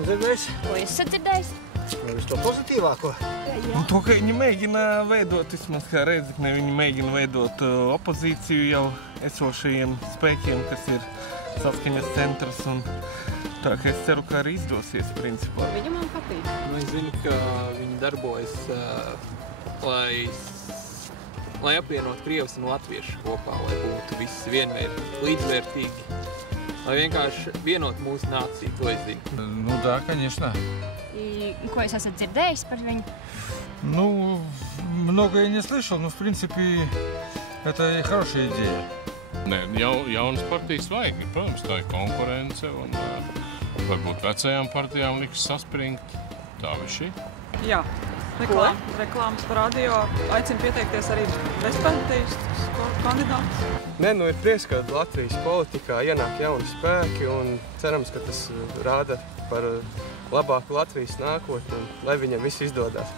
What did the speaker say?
esmu dzirdējis. Ko jūs esat dzirdējis? Visu to pozitīvāko. Un to, ka viņi mēģina veidot, vismaz kā Rēzeknē, viņi mēģina veidot opozīciju jau esošajiem spēkiem, kas ir Saskaņas centrs. Un tā, ka es ceru, ka arī izdosies, principā. Viņa man patīk. Es zinu, ka viņi darbojas, lai apvienot krievus un latviešu kopā, lai būtu visi vienmērīgi, līdzvērtīgi. Lai vienkārši vienot mūsu нацию, to es zinu. Ну да, конечно. И ko jūs esat dzirdējis par viņu? Ну, много я не слышал, но в принципе это и хорошая идея. Nē, jaunas partijas vajag, protams, tā ir konkurence un varbūt vecajām partijām liks saspringt. Tā viss ir. Jā, reklāmas par radio. Aicinu pieteikties arī bezpartijistus kandidātus. Nē, nu ir prieks, ka Latvijas politikā ienāk jauni spēki un cerams, ka tas rāda par labāku Latvijas nākotni un lai viņam viss izdodas.